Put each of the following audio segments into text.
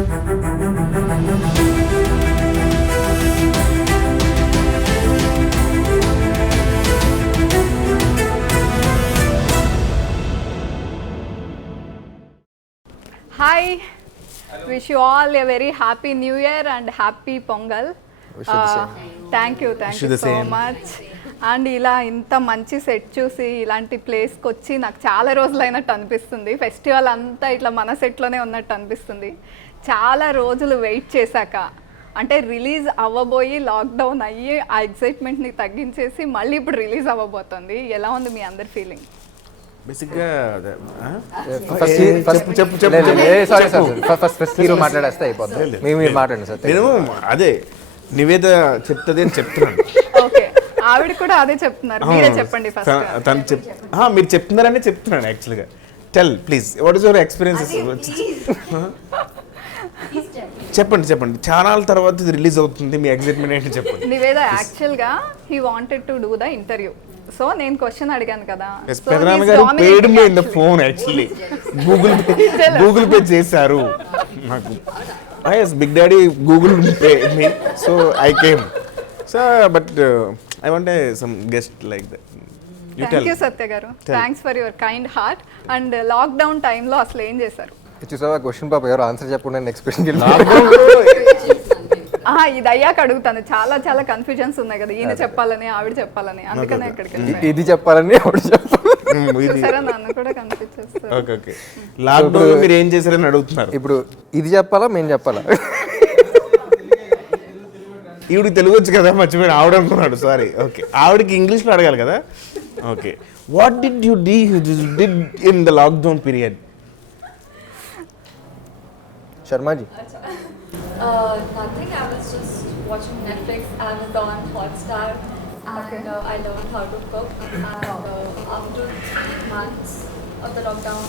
Hi, wish you all a very happy new year and happy Pongal. Thank you so much. And ఇలా ఇంత మంచి set చూసి ఇలాంటి ప్లేస్కి వచ్చి నాకు చాలా రోజులైనట్టు అనిపిస్తుంది. ఫెస్టివల్ అంతా ఇట్లా మన సెట్లోనే ఉన్నట్టు అనిపిస్తుంది. చాలా రోజులు వెయిట్ చేశాక అంటే రిలీజ్ అవ్వబోయి లాక్డౌన్ అయ్యి ఆ ఎక్సైట్మెంట్ని తగ్గించేసి మళ్ళీ ఇప్పుడు రిలీజ్ అవ్వబోతుంది. ఎలా ఉంది మీ అందరి ఫీలింగ్? బేసిక్గా మాట్లాడేస్తే అయిపోతుంది. మీరు మాట్లాడండి సార్. నేను అదే నివేద చెప్తుంది అని చెప్తున్నాను. ఓకే, ఆవిడ కూడా అదే చెప్తున్నారు. మీరే చెప్పండి ఫస్ట్. తను మీరు చెప్తున్నారని చెప్తున్నాను యాక్చువల్గా. Tell please, what is your experiences? చెప్పండి. చాలా తర్వాత ఇది రిలీజ్ అవుతుంది, మీ ఎక్సైట్మెంట్ ఏంటి చెప్పండి. నివేద యాక్చువల్గా he wanted to do the interview. So నేను క్వశ్చన్ అడిగాను కదా. పెదనాన్న గారు paid me in the phone actually. Google pay చేశారు నాకు. yes, big daddy Google pay me, so I came. So but I want some guest like that. Thank you Satya garu. Thanks for your kind heart. And lockdown time lo aslu em chesaru? చూసావా question పాప ఎవరు answer చెప్పకుండా next question ఇది అయ్యాక అడుగుతాను. చాలా confusions ఉన్నాయి కదా, ఈయన చెప్పాలని ఆవిడ చెప్పాలని, అందుకనే ఇక్కడికి ఇది చెప్పాలని ఆవిడ చెప్పాలి. సరే, నన్ను కూడా కన్ఫ్యూజ్ చేస్తారు. ఓకే, లాక్డౌన్ మీరు ఏం చేశారని అడుగుతున్నారు. ఇప్పుడు ఇది చెప్పాలా మేము చెప్పాలా? ఈవిడికి తెలుగు వచ్చు కదా, మర్చిపోయిన ఆవిడ అనుకున్నాడు. సారీ. ఓకే, ఆవిడకి ఇంగ్లీష్లో అడగాలి కదా. Okay, what did you did in the lockdown period? Sharmaji. Nothing. I was just watching Netflix, Amazon, Hotstar, and I learned how to cook. And after 3 months of the lockdown,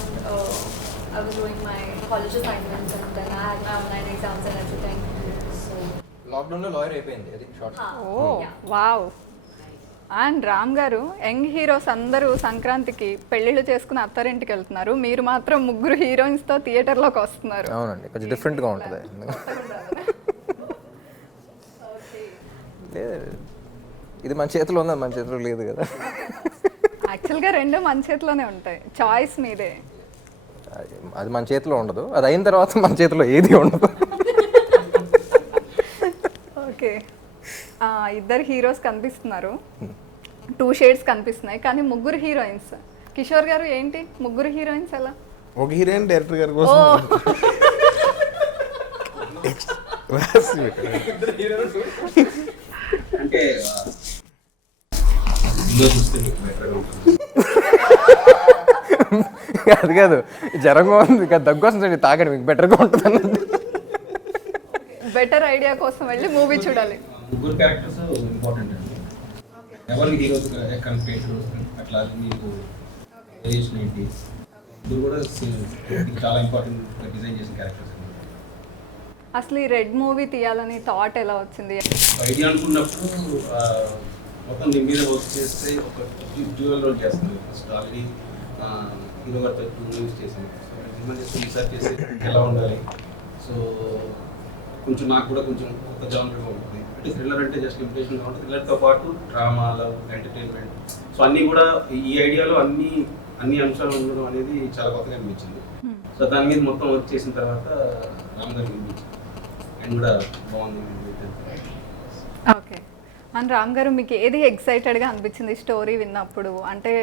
I was doing my college assignments, and then I had my online exams and everything. So lockdown లో lawyer అయిపోయింది. అది short. Oh wow. And Ram garu, young heroes అందరూ సంక్రాంతికి పెళ్లిళ్ళు చేసుకుని అత్తారింటికి వెళ్తున్నారు. మీరు మాత్రం 3 హీరోయిన్స్తో థియేటర్లోకి వస్తున్నారు. అవునండి, కొంచెం డిఫరెంట్గా ఉంటుంది. ఇది మన చేతిలో ఉంది, మన చేతిలో లేదు కదా. యాక్చువల్గా 2 మన చేతిలోనే ఉంటాయి, చాయిస్ మీదే. అది మన చేతిలో ఉండదు, అది అయిన తర్వాత మన చేతిలో ఏది ఉండదు. ఓకే, ఇద్దరు హీరోస్ కనిపిస్తున్నారు, 2 షేడ్స్ కనిపిస్తున్నాయి, కానీ 3 హీరోయిన్స్. కిషోర్ గారు ఏంటి 3 హీరోయిన్స్ ఎలా? ఒక హీరోయిన్ డైరెక్టర్ గారి కోసం అంటే అది కాదు, జ్వరంగా ఉంది కదా, దగ్గు వస్తుంది, తాగండి మీకు బెటర్గా ఉంటుంది అన్నది. బెటర్ ఐడియా కోసం వెళ్ళి మూవీ చూడాలి. 3 క్యారెక్టర్స్ ఇంపార్టెంట్ అండి. ఎవరి హీరోస్ కన్ఫ్లిక్ట్ అట్లా మీకు వేరియేషన్ ఏంటి, ఇది కూడా చాలా ఇంపార్టెంట్ డిజైన్ చేసిన క్యారెక్టర్స్. అసలు ఈ రెడ్ మూవీ తీయాలని థాట్ ఎలా వచ్చింది? ఐడియా అనుకున్నప్పుడు మొత్తం దీని మీద వర్క్ చేస్తే ఒక డ్యూయల్ రోల్ చేస్తుంది. ఫస్ట్ ఆల్రెడీ హీరో గారితో 2 మూవీస్ చేశాను. సో సినిమా చేసి రీసెర్చ్ చేసి ఎలా ఉండాలి. సో కొంచెం నాకు కూడా కొంచెం కొత్త జానర్గా ఉంటుంది. అంటే థ్రిల్లర్ అంటే జస్ట్ ఇంప్రెషన్గా ఉంటుంది. థ్రిల్లర్తో పాటు డ్రామా, లవ్, ఎంటర్టైన్మెంట్, సో అన్నీ కూడా ఈ ఐడియాలో అన్ని అంశాలు ఉండడం అనేది చాలా కొత్తగా అనిపించింది. సో దాని మీద మొత్తం వర్క్ చేసిన తర్వాత రామ్ గారికి అనిపించింది అండ్ కూడా బాగుంది. ఓకే, అండ్ రామ్ గారు మీకు ఏది ఎక్సైటెడ్గా అనిపించింది స్టోరీ విన్నప్పుడు? అంటే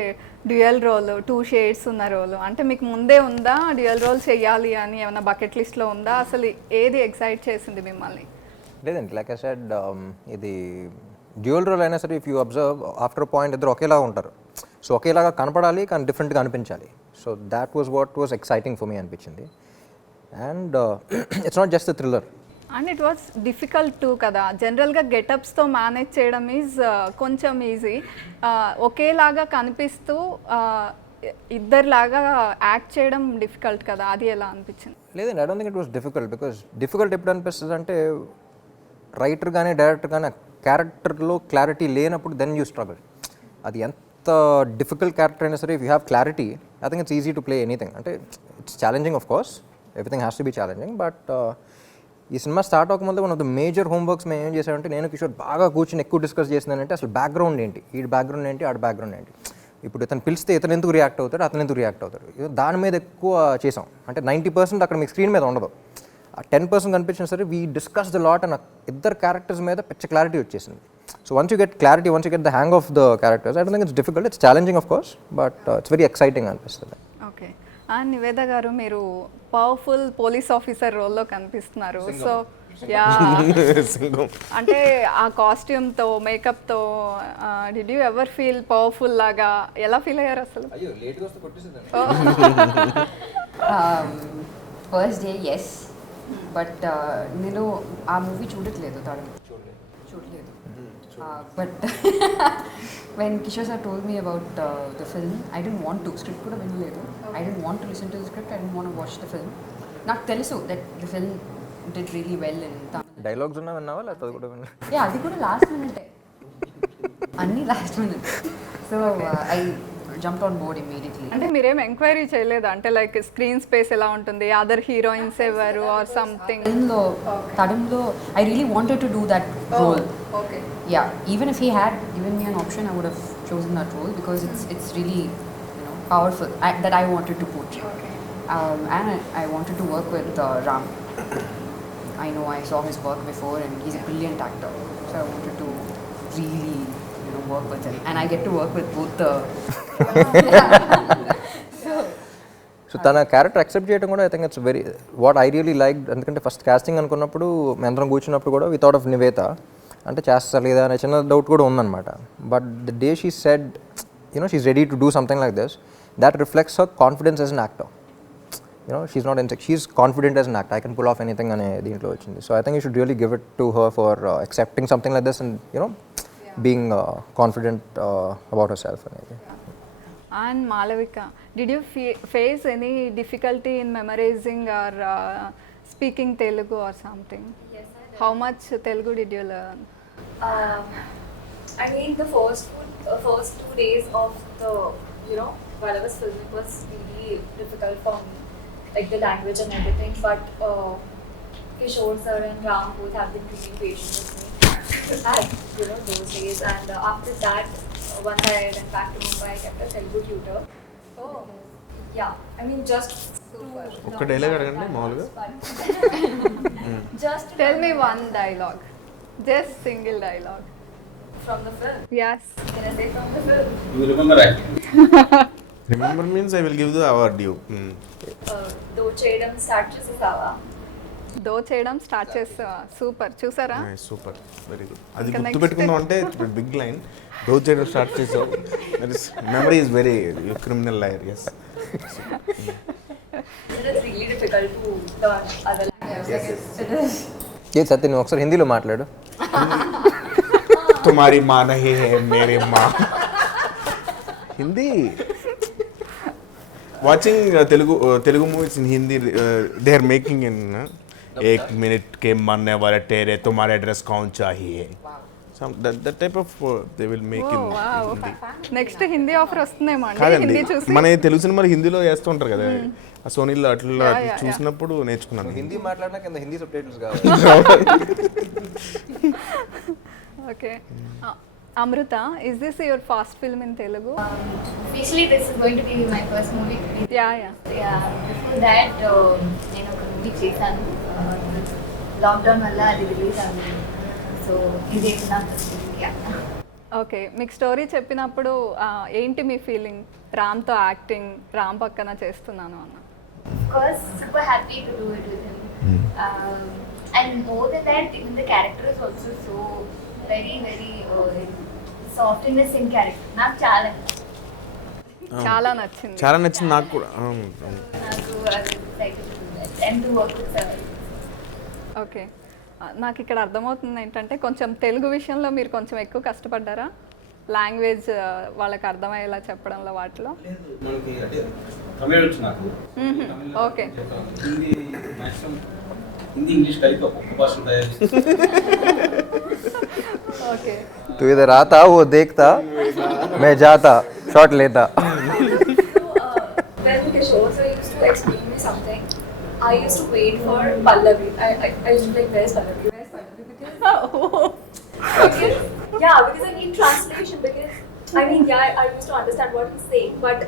డ్యూయల్ రోల్, 2 షేడ్స్ ఉన్న రోల్, అంటే మీకు ముందే ఉందా డ్యూయల్ రోల్ చేయాలి అని ఏమైనా బకెట్ లిస్ట్లో ఉందా? అసలు ఏది ఎక్సైట్ చేసింది మిమ్మల్ని? లేదండి, లైక్ ఐ సెడ్, ఇది డ్యూయల్ రోల్ అయినా సరే if you observe after point ఇద్దరు ఒకేలాగా ఉంటారు. సో ఒకేలాగా కనపడాలి కానీ డిఫరెంట్గా అనిపించాలి. So that was what was exciting for me అనిపించింది. And it's not just thriller. And it was difficult to కదా, జనరల్గా గెటప్స్తో మేనేజ్ చేయడం ఈజ్ కొంచెం ఈజీ. ఒకేలాగా కనిపిస్తూ ఇద్దరిలాగా యాక్ట్ చేయడం డిఫికల్ట్ కదా, అది ఎలా అనిపించింది? లేదండి, I don't think it was difficult. Because difficult ఎప్పుడు అనిపిస్తుంది అంటే రైటర్ కానీ డైరెక్టర్ కానీ క్యారెక్టర్లో క్లారిటీ లేనప్పుడు దెన్ యూ స్ట్రగుల్. అది ఎంత డిఫికల్ట్ క్యారెక్టర్ అయినా సరే if you have clarity, I think it's easy to play anything. అంటే it's challenging of course, everything has to be challenging. But ఈ సినిమా స్టార్ట్ అవ్వకముందు one of the major homeworks మేము ఏం చేసామంటే, నేను కిషోర్ బాగా కూర్చొని ఎక్కువ డిస్కస్ చేసిందంటే అసలు బ్యాక్గ్రౌండ్ ఏంటి, ఈ బ్యాక్గ్రౌండ్ ఏంటి, ఆడ బ్యాక్గ్రౌండ్ ఏంటి. ఇప్పుడు ఇతను పిలిస్తే ఇతను ఎందుకు రియాక్ట్ అవుతాడు, అతను ఎందుకు రియాక్ట్ అవుతాడు, దాని మీద ఎక్కువ చేసాం. అంటే 90% అక్కడ మీకు స్క్రీన్ మీద ఉండదు, ఆ 10% కనిపించినా సరే we discuss the lot and ఇద్దరు క్యారెక్టర్స్ మీద పిచ్చ క్లారిటీ వచ్చేసింది. So once you get clarity, once you get the hang of the characters, I don't think it's difficult, it's challenging of course, but it's very exciting అనిపిస్తుంది. Okay. Niveda గారు, మీరు powerful police officer రోల్లో కనిపిస్తున్నారు. So ya, అంటే ఆ కాస్ట్యూమ్తో మేకప్తో did you ever feel powerful లాగా? ఎలా ఫీల్ అయ్యారు అసలు? ఫస్ట్ డే ఎస్, బట్ నేను ఆ మూవీ చూడట్లేదు, చూడలేదు. But when Kishore sir told me about the film, I didn't want to, script kuda vinaledu, I didn't want to listen to the script, I didn't want to watch the film. నాకు తెలుసు that the film did really well in Tamil. Dialogues ఉన్నా విన్నావా లేకపోతే అది కూడా విన్నా? Yeah, అది కూడా లాస్ట్ మినిట్, అన్నీ last minute. So I jumped on board immediately. అంటే మీరేం ఎంక్వైరీ చేయలేదా? అంటే లైక్ స్క్రీన్ స్పేస్ ఎలా ఉంటుంది, అదర్ హీరోయిన్స్ ఎవరు or something? Tadamlo, Tadamlo, I really wanted to do that role. Okay. Yeah, even if he had given me an option, I would have chosen that role because it's really, you know, powerful, that I wanted to portray. Okay. And I wanted to work with Ram. I know I saw his work before and he's a brilliant actor, so I wanted to really, you know, work with him, and I get to work with both the so తన character accept చేయడం కూడా I think it's very what I really like. ఎందుకంటే first casting అనుకున్నప్పుడు మేమందరం కూర్చున్నప్పుడు కూడా we thought of Nivetha, అంటే చేస్తా లేదా అనే చిన్న డౌట్ కూడా ఉందన్నమాట. But the day she said, you know, she's ready to do something like this, that reflects her confidence as an actor. You know, she's not insecure, she's confident as an actor, I can pull off anything అనే దీంట్లో వచ్చింది. So I think you should really give it to her for accepting something like this and, you know, being confident about herself అనేది. And Malavika, did you face any difficulty in memorizing or speaking Telugu or something? Yes, I did. How much Telugu did you learn? I mean, the first 2 days of the, you know, while I was filming was really difficult for me, like the language and everything. But Kishore sir and Ram both have been really patient with me at, you know, those days. And after that, once I went back to Mumbai, I kept a Telugu tutor. Oh, Yeah, I mean, just super. ఒక్క dialogue అడగండి మామూలుగా. just to Tell learn me the one dialogue, just single dialogue. from the film. Yes. Can I say from the film? You remember acting? Remember means I will give the award you. దో చేయడం start చేసేసావా? దో చేయడం start చేస్తా. Super. చూసారా? Super, very good. అది ఇంకా గుర్తుపెట్టుకుందాం అంటే బిగ్ లైన్. దో చేయడం స్టార్ట్ చేసావు. Memory is very criminal liar. Yes. It is really difficult to learn other languages. It is. ఏ సత్య, నువ్వు ఒకసారి హిందీలో మాట్లాడు. తుమారీ మా నహీ హై మేరే మా. Hindi watching Telugu movies in Hindi, they are making in 1 minute के मरने वाले तेरे तुम्हारा एड्रेस कौन चाहिए, some that type of they will make in Hindi. Next Hindi offer వస్తుందేమో అండి. కాదండి, హిందీ చూసి మన తెలుగు సినిమాలు హిందీలో వేస్తూ ఉంటారు కదా, ఆ సోనీలో అట్లా చూసినప్పుడు నేర్చుకున్నాను. హిందీ మాట్లాడినా కింద హిందీ సబ్ టైటిల్స్ కావాలి. Okay. Amrita, is this your first film in Telugu? Officially, this is going to be my first movie. Yeah. Yeah. Before that, నేను ఒక మూవీ చేశాను. లాక్డౌన్ వల్ల అది రిలీజ్ అవ్వలేదు. సో ఇది నా ఫస్ట్ మూవీ. ఓకే, మీకు స్టోరీ చెప్పినప్పుడు ఏంటి మీ ఫీలింగ్? రామ్తో యాక్టింగ్, రామ్ పక్కన చేస్తున్నాను అన్న. Of course, super happy to do it with him. And more than that, even the character is also so very, very soft in the same character. నాకు చాలా చాలా నచ్చింది. చాలా నచ్చింది నాకు కూడా. నాకు అది excited to do that and to work with sir. Okay, నాకు ఇక్కడ అర్థమవుతుంది ఏంటంటే కొంచెం తెలుగు విషయంలో మీరు కొంచెం ఎక్కువ కష్టపడ్డారా? లాంగ్వేజ్ వాళ్ళకి అర్థమయ్యేలా చెప్పడంలో వాటిలో. మనకి అంటే తమిళ వచ్చు నాకు. Okay. Hindi maximum Hindi English కలిపి ఒక్కొక్క భాష తయారు. ఓకే. तू इधर आता वो देखता मैं जाता शॉट लेता. When Kishore sir used to explain me something, I used to wait for Pallavi. I used to be like, where's Pallavi? Where's Pallavi? Because because I need translation. Because I mean, I used to understand what he's saying, but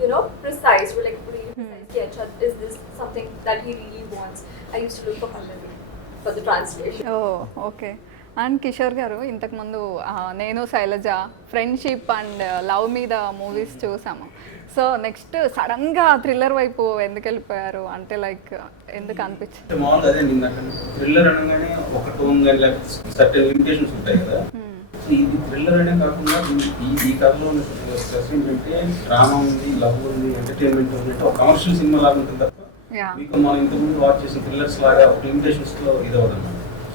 you know, precise. We're like really precise. Yeah, is this something that he really wants? I used to look for Pallavi for the translation. Oh okay. And Kishore garu ఇంతకుముందు నేను Shailaja friendship and love మీద movies చూసాము. So next సడన్గా thriller వైపు ఎందుకు వెళ్ళిపోయారు అంటే like ఎందుకు అనిపించింది? అంటే మామూలుగా అదే నిన్న థ్రిల్లర్ అనగానే ఒక టోన్ కానీ లేక సర్టెన్ లిమిటేషన్స్ ఉంటాయి కదా. సో ఇది థ్రిల్లర్ అనే కాకుండా ఈ కథలో ఉన్న స్ట్రెస్ ఏంటంటే డ్రామా ఉంది, లవ్ ఉంది, ఎంటర్టైన్మెంట్ ఉంది, అంటే ఒక కమర్షియల్ సినిమా లాగా ఉంటుంది తప్ప మీకు మనం ఇంతకుముందు వాచ్ చేసిన థ్రిల్లర్స్ లాగా ఒక లిమిటేషన్స్లో ఇది అవ్వదు.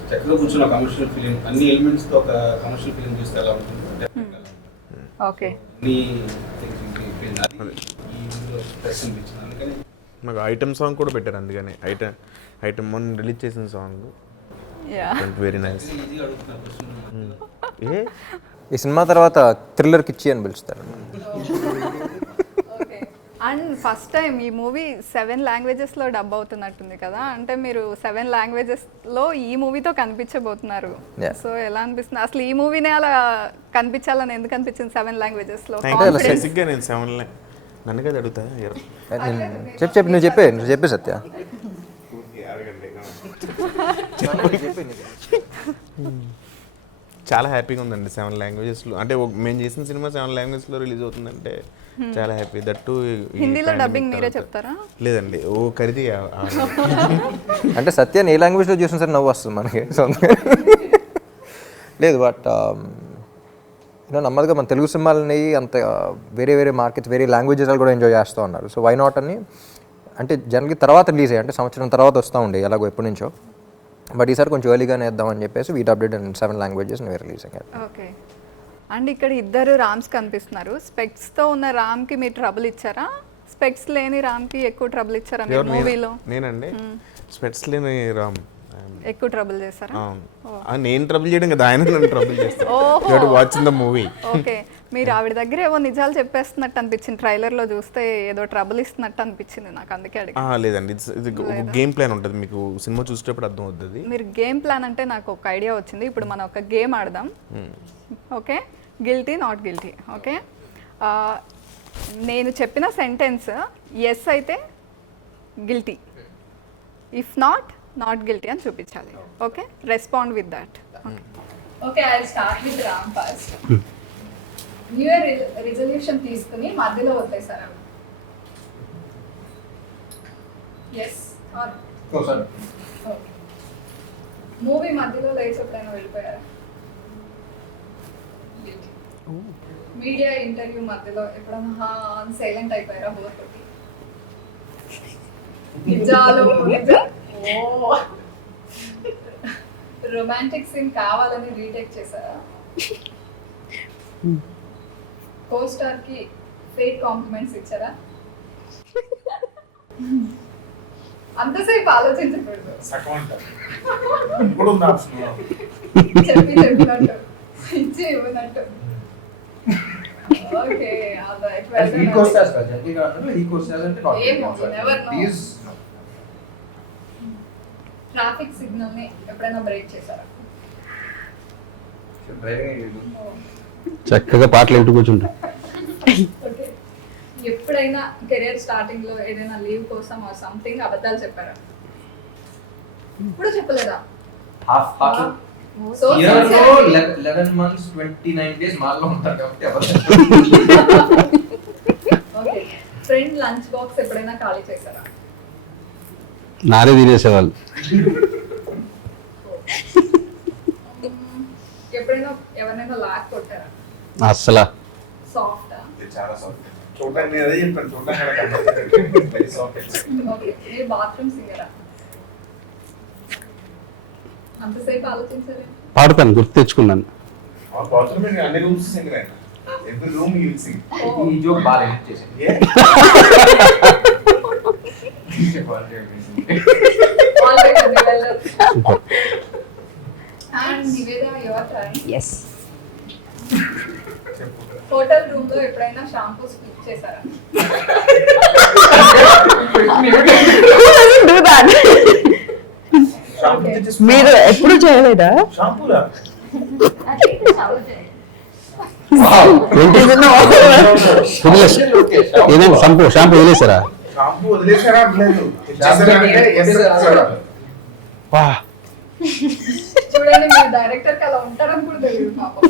చక్కగా కూర్చున్న కమర్షియల్ ఫిలిం అన్ని ఎలిమెంట్స్తో ఒక కమర్షియల్ ఫిలిం చూస్తే ఎలా ఉంటుంది. ఓకే. మాకు ఐటమ్ సాంగ్ కూడా పెట్టారు, అందుకని ఐటమ్ మొన్న రిలీజ్ చేసిన సాంగ్ వెరీ నైస్. ఈ సినిమా తర్వాత థ్రిల్లర్ కిచ్చి అని పిలుస్తారు. అండ్ ఫస్ట్ టైం ఈ మూవీ 7 లాంగ్వేజెస్లో డబ్ అవుతున్నట్టుంది కదా, అంటే మీరు 7 లాంగ్వేజెస్లో ఈ మూవీతో కనిపించబోతున్నారు. సో ఎలా అనిపిస్తుంది అసలు ఈ మూవీనే అలా కనిపించాలని ఎందుకు అనిపించింది 7 లాంగ్వేజెస్లో? బేసిక్గా నేను 7 నన్ను కదా అడుగుతా. చెప్పు నువ్వు చెప్పే సత్య. చాలా హ్యాపీగా ఉందండి 7 లాంగ్వేజెస్లో. అంటే మేము చేసిన సినిమా 7 లాంగ్వేజ్లో రిలీజ్ అవుతుందంటే చాలా హ్యాపీ. దట్టు హిందీలో డబ్బింగ్ మీరే చెప్తారా? లేదండి, ఓ ఖరీదు. అంటే సత్యాన్ని ఏ లాంగ్వేజ్లో చూసిన సరే నవ్వు వస్తుంది మనకి. లేదు బట్ నమ్మదిగా మన తెలుగు సినిమాలని అంత వేరే వేరే మార్కెట్స్ వేరే లాంగ్వేజెస్ కూడా ఎంజాయ్ చేస్తూ ఉన్నారు. సో వై నాట్ అని అంటే జనరల్గా తర్వాత రిలీజ్ అయ్యాయి, అంటే సంవత్సరం తర్వాత వస్తూ ఉండే ఎలాగో ఎప్పటి నుంచో. బట్ ఈసారి కొంచెం ఎర్లీగానే వేద్దామని చెప్పేసి we dubbed in 7 languages release అయ్యాయి. ఓకే. అండ్ ఇక్కడ ఇద్దరు రామ్స్ కనిపిస్తున్నారు. స్పెక్స్తో ఉన్న రామ్కి మీరు ట్రబుల్ ఇచ్చారా? స్పెక్స్ లేని రామ్కి ఎక్కువ ట్రబుల్ ఇచ్చారా మీరు మూవీలో? నేనండి స్పెక్స్ లేని రామ్ ఎక్కువ ట్రబుల్ చేశారా? నేను ట్రబుల్ చేయడం కదా, ఆయన నన్ను ట్రబుల్ చేస్తాను. Watching the movie. ఓకే. మీరు ఆవిడ దగ్గర ఏవో నిజాలు చెప్పేస్తున్నట్టు అనిపించింది, ట్రైలర్లో చూస్తే ఏదో ట్రబుల్ ఇస్తున్నట్టు అనిపించింది నాకు, అందుకే అడిగి. లేదండి, ఇది గేమ్ ప్లాన్ ఉంటుంది, మీకు సినిమా చూసేటప్పుడు అర్థం అవుతుంది. మీరు గేమ్ ప్లాన్ అంటే నాకు ఒక ఐడియా వచ్చింది. ఇప్పుడు మనం ఒక గేమ్ ఆడదాం. Okay, guilty not guilty. Okay, నేను చెప్పిన సెంటెన్స్ ఎస్ అయితే గిల్టీ, ఇఫ్ నాట్ గిల్టీ అని చూపించాలి. Okay, respond with that. Okay, I will start with Ram first. New year resolution తీసుకుని మధ్యలో వదిలేసారా? ఎస్ ఆర్ మూవీ మధ్యలో లేచి ఎప్పుడైనా వెళ్ళిపోయారా? మీడియా ఇంటర్వ్యూ మధ్యలో ఎప్పుడైనా సైలెంట్ అయిపోయారా? బోర్కొట్టి నిజాలు రొమాంటిక్ సీన్ కావాలని రీటేక్ చేశారా? కో స్టార్ కి ఫేక్ కాంప్లిమెంట్స్ ఇచ్చారా? అంతసేపు ఆలోచించకూడదు, చెప్పినట్టు ఇచ్చి ఇవ్వనట్టు. ఓకే, ట్రాఫిక్ సిగ్నల్ ని ఎప్పుడైనా బ్రేక్ చేశారా? చక్కగా పాటలు వింటూ కూర్చుంటా. ఓకే, ఎప్పుడైనా కెరియర్ స్టార్టింగ్ లో ఏదైనా లీవ్ కోసం ఆర్ సంథింగ్ అబద్ధాలు చెప్పారా? ఇప్పుడు చెప్పలేదా? సో 11 months 29 days మాల్లో ఉంటారు కాబట్టి ఓకే, ఫ్రెండ్ లంచ్ బాక్స్ ఎప్పుడైనా ఖాళీ చేశారా? నారే తినేసేవాళ్ళు. ఎప్పుడైనా ఎవరైనా లాక్ కొట్టారా? అస్సలా సాఫ్ట్. చాలా సాఫ్ట్. చూడండి, అదే చెప్పాను, ఓకే, మీరు బాత్రూమ్ సింగరా? అంతసేపు ఆలోచించారు? పాడతాను, గుర్తు తెచ్చుకున్నాను. అన్ని రూమ్స్ సింగర్ అయినా every room you will sing. ఈ జోక్ బాగా హిట్ చేసింది. And Niveda, your turn. Yes. Hotel room లో ఎప్పుడైనా షాంపూ స్కిప్ చేశారా? దాట్. మీరు ఎప్పుడు చేయలేదా? I think the shower gel. ఏదైనా షాంపూ వదిలేసారా? షాంపూ వదిలేసారా అనలేదు. ఇచ్చేసారంటే yes సార్. వా, చూడండి మీరు డైరెక్టర్ కి అలా ఉంటారని కూడా తెలియదు పాపం.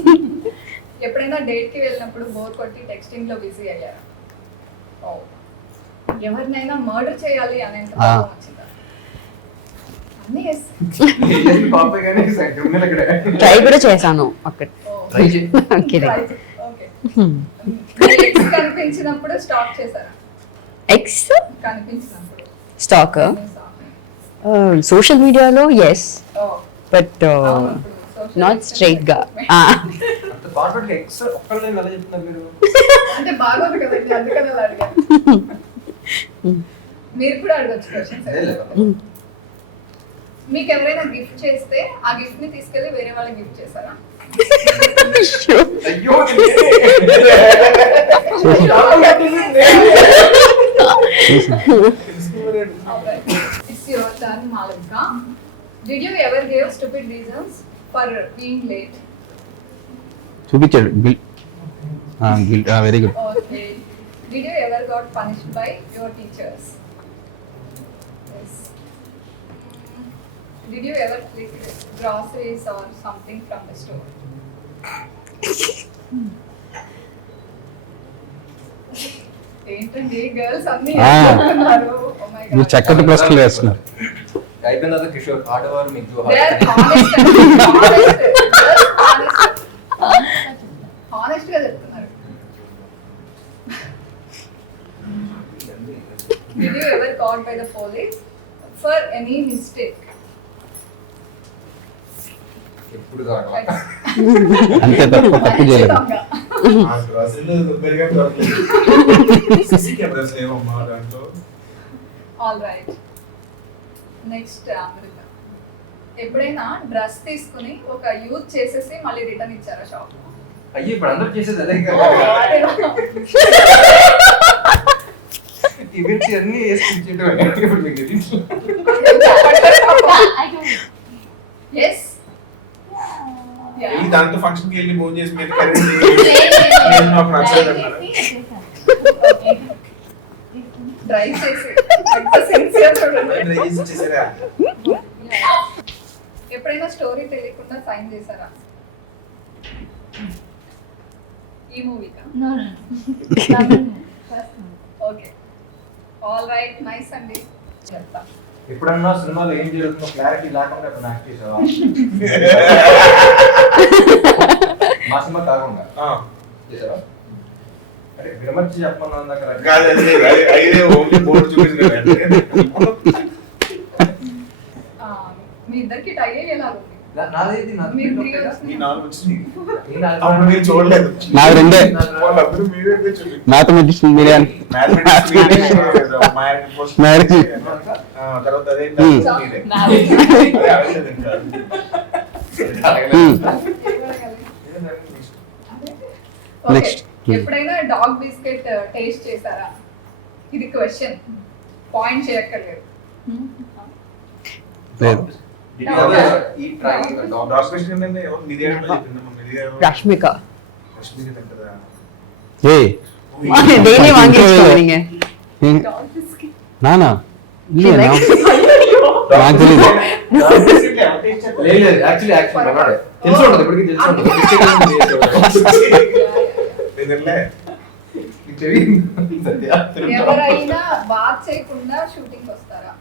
ఎప్పుడైనా డేట్ కి వెళ్ళినప్పుడు బోర్ కొట్టి టెక్స్టింగ్ లో బిజీ అయ్యారా? ఓ, ఎవరినైనా మర్డర్ చేయాలి అనేంత కోపం వచ్చిందా? అన్నీ yes. ట్రై కూడా చేశాను అక్కడ. ఓ, Okay. okay. Ex కనిపించినప్పుడు స్టాప్ చేశారా? ఎక్స్ కనిపించినప్పుడు స్టాక్ సోషల్ మీడియాలో ఎస్, ఓ, బట్ అవును, ఇప్పుడు social నాట్ media స్ట్రైట్ గా. అంత కాన్ఫిడెంట్ ఎక్స్ ఒక్కళ్ళే ఎలా చెప్తున్నారు మీరు? అంటే బాగోదు కదండి, అందుకని అలా అడిగాను. మీరు కూడా అడగచ్చు క్వశ్చన్స్. మీకు ఎవరైనా గిఫ్ట్ చేస్తే ఆ గిఫ్ట్ ని తీసుకెళ్లి వేరే వాళ్ళకి గిఫ్ట్ చేశారా? అయ్యో It's your turn, Malika. Did you ever give stupid reasons for being late? చూపించాడు bill. Very good. Okay. Did you ever got punished by your teachers? Yes. Did you ever click groceries or something from the store? ఏంటండి girls అన్ని చెప్తున్నారు. Oh my మీరు God. చక్కటి ప్రశ్నలు వేస్తున్నారు. అయిపోయిన తర్వాత కిషోర్ ఆడవారు మీకు They are honest అండి. Honest. Girls honest. Honest గా చెప్తున్నారు. Did you ever caught by the police for any mistake? ఎప్పుడు కావాలి అంతే, తప్పు చేయలేదు. ఆ గ్రాసరీలో దుబ్బరిగా దొరకలేదు. సీసీ కెమెరాస్ లేవమ్మా దాంట్లో. All right. నెక్స్ట్ అమృత. ఎప్పుడైనా డ్రెస్ తీసుకుని ఒక యూజ్ చేసేసి మళ్ళీ రిటర్న్ ఇచ్చారా షాప్? అయ్యి ఇప్పుడు అందరూ చేసేది అదే ఈవెంట్స్ అన్ని వేసుకుంటే ఇప్పుడు మీకు I don't. ఎస్. ఈ దాంట్లో ఫంక్షన్ కి వెళ్ళి భోజనం చేసి మీద కర్రీ నేను నాకు నచ్చలేదు అన్నారు. డ్రైవ్ చేసి ఎంత సిన్సియర్ చూడండి. ట్రై చేసి చేసారా? ఎప్పుడైనా స్టోరీ తెలియకుండా సైన్ చేశారా? ఈ మూవీకా? No, no. Okay. All right, nice అండి. చెప్తా. ఎప్పుడన్నా సినిమాలో ఏం జరుగుతుందో క్లారిటీ లేకుండా ఎప్పుడు యాక్ట్ చేసావా? మా సినిమా కాకుండా చేసావా? అరే విరమర్చి చెప్పమన్నా దగ్గర కాదు, అదే ఓన్లీ బోర్డు చూపించిన మీ ఇద్దరికి టై అయ్యేలాగుంది. నాదేది మీరు three years ఈ నాలుగు వచ్చినాయి. అప్పుడు మీరు చూడలేదు. నాకు రెండే. వాళ్ళందరూ మీరే చూపించారు. మ్యాథమెటిక్స్ మీరే అని. మ్యాథమెటిక్స్ మీరే, మ్యాథ్స్ ఫస్ట్ మ్యాథ్స్. తర్వాత అదే మీరే. Marriage. అదే అడగలేదు ఇంకా. Next. ఎప్పుడైనా డాగ్ బిస్కెట్ టేస్ట్ చేశారా? ఇది క్వశ్చన్, పాయింట్ చేయక్కర్లేదు. లేదు. ఈ ట్రై డాగ్ ఫిష్ ఏంటంటే ఎవరు మీదే చెప్పిందమ్మా, మీదే రష్మిక రష్మిక తింటదా? ఏ డైలీ వాంగేసుకోవడీங்க. డాగ్ బిస్కెట్ నానా She likes- నాకు తెలీదు. డాగ్ బిస్కెట్ ఎవరు టేస్ట్ చేస్తారు? లేదు యాక్చువల్లీ మనోడే తెలిసి ఉంటుంది ఇప్పటికీ తెలిసి ఉంటుంది. లేదంటే ఎవరైనా బాత్ చేయకుండా షూటింగ్ వస్తారా?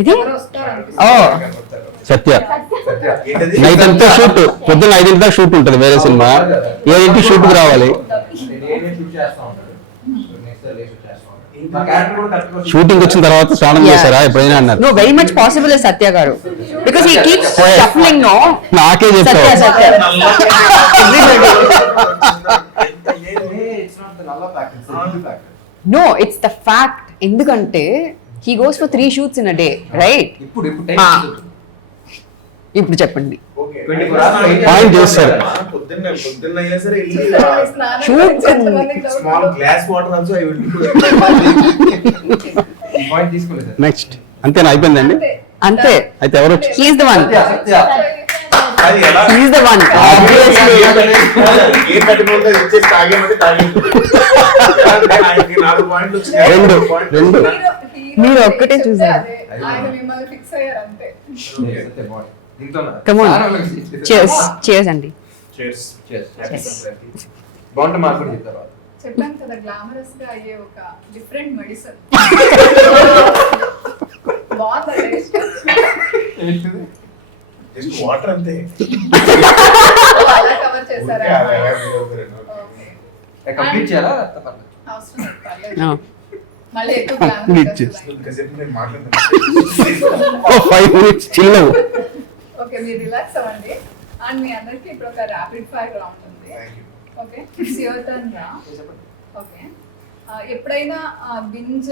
ఇది ఎవరు వస్తారు ఓ అనిపిస్తుంది? సత్య ఏంటది? నైట్ అంతా షూట్, పొద్దున్న 5 దాకా షూట్ ఉంటుంది వేరే సినిమా. 7 షూట్ కు రావాలి. షూటింగ్ వచ్చిన తర్వాత స్నానం చేశారా ఎప్పుడైనా అన్నారు. No very much possible Satya garu because he keeps shuffling. No నాకే సత్య చెప్తావు. Satya no it's the fact. ఎందుకంటే he goes for 3 shoots in a day, right? ఇప్పుడు చెప్పండి. పాయింట్ చేస్తారు. పొద్దున్న అయినా సరే వెళ్ళి స్నానం Shoot గురించి ఎంతమందికి doubt స్మాల్ ఉందో. Glass water also I will point తీసుకోలేదు. నెక్స్ట్. అంతేనా, అయిపోయిందండి? అంతే. అయితే ఎవరు హీఈస్ ద వన్, అది ఎలా హీఈస్ ద వన్. ఏ కట్టుకుంటే ఇచ్చేసి తాగేమంటే తాగేది. ఆయనకి 4 పాయింట్లు వచ్చినాయి. రెండు మీరు ఒక్కటే చూసారు. ఆయన మిమ్మల్ని ఫిక్స్ అయ్యారు అంతే. Come on. Cheers. Cheers అండి. బాగుంటే మాకు కూడా చెప్తారు. చెప్పాను కదా, గ్లామరస్ గా అయ్యే ఒక డిఫరెంట్ మెడిసిన్. బాగుందా టేస్ట్? జస్ట్ వాటర్ అంతే. అలా కవర్ చేశారా? ఓకే. కంప్లీట్ చేయాలా? అవసరం లేదు, పర్లేదు. No. మళ్ళీ ఎక్కువ గ్లామరస్. ఇంతసేపు నేను మాట్లాడుతున్నాను. 5 minutes చిల్. ఓకే, మీరు రిలాక్స్ అవ్వండి. అండ్ మీ అందరికి ఇప్పుడు ఒక ర్యాపిడ్ ఫైర్ రౌండ్ ఉంది. ఓకే, ఇట్స్ యువర్ టర్న్ రా. ఓకే, ఎప్పుడైనా బింజ్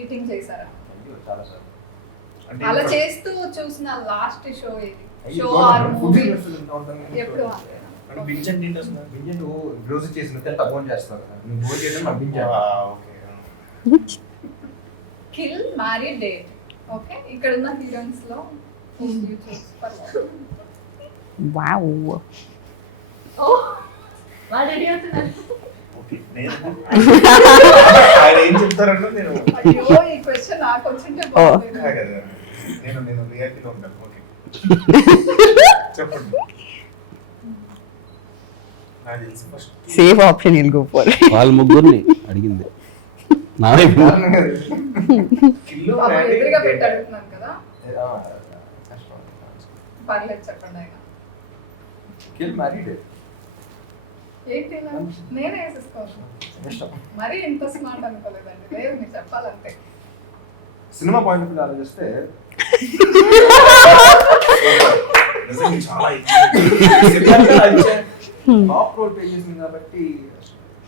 ఈటింగ్ చేశారా? అలా చేస్తూ చూసిన లాస్ట్ షో ఏది? షో ఆర్ మూవీ ఎప్పుడు? రోజు చేసిన తప్పని చేస్తారు కదా, నువ్వు భోజనం చేయడం మాకు binge. Kill, marry, date. Okay, ఇక్కడ ఉన్న హీరోయిన్స్ లో who do you choose for love? Wow. What did you have to know? ఆయన ఏం చెప్తారంటే నేను అయ్యో, ఈ క్వశ్చన్ నాకు వచ్చింటే బాగుంది. నేను రియాలిటీలో ఉంటాను. ఓకే చెప్పండి. నాకు తెలిసి first Safe option you'll go for. వాళ్ళ ముగ్గురిని అడిగింది నా వైపు. కిల్లు పాపం మ్యారీ ఎదురుగా డేట్. పెట్టి అడుగుతున్నాను కదా, పర్లేదు చెప్పండి. ఆయన కిల్ మ్యారీడ్ ఏంటి ఇలా? నేనే వేసేసుకోవచ్చు. మరీ ఇంత స్మార్ట్ అనుకోలేదండి. లేదు, మీరు చెప్పాలంతే. సినిమా పాయింట్ ఆఫ్ వ్యూ ఆలోచిస్తే నిజంగా చాలా టాప్ రోల్ ప్లే చేసింది కాబట్టి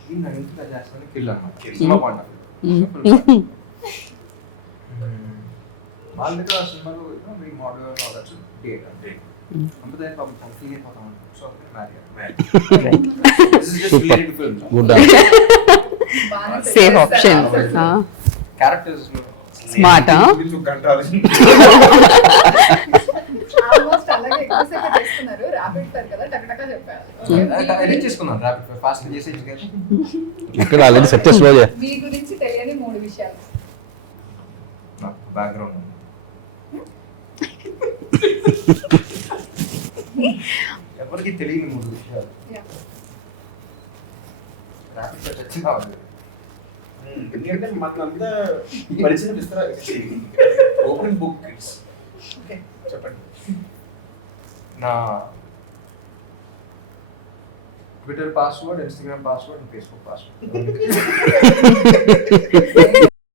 దీన్ని నేను ఎందుకు చేస్తాను కిల్ అన్నమాట. సినిమా పాయింట్ ఆఫ్ వ్యూ వాళ్ళ దగ్గర సినిమాలో మీ మోడల్ డేట్ అంటే అంతే ఫీల్ అయిపోతాం. So super good. బాగానే Safe set option. చేస్తారు. Characters Smart, huh? గంట ఆలోచన. ఆల్మోస్ట్ అలాగే ఎక్కువసేపు చేస్తున్నారు. ర్యాపిడ్ ఫైర్ కదా, టకటకా చెప్పారు. ఎడిట్ చేసుకున్నాను ర్యాపిడ్ ఫాస్ట్ చేసేది కదా. ఇక్కడ ఆల్రెడీ సెట్ చేసి రోజే. మీ గురించి తెలియని 3 విషయాలు. నాకు బ్యాక్గ్రౌండ్ ఎవరికి తెలియని 3 విషయాలు. Yeah. ర్యాపిడ్ ఫైర్ వచ్చిందా ఎందుకంటే మాకు అంతా పరిచయం ఇస్తారా? Open book kids. ఓకే చెప్పండి. నా Twitter password, Instagram password, Facebook password.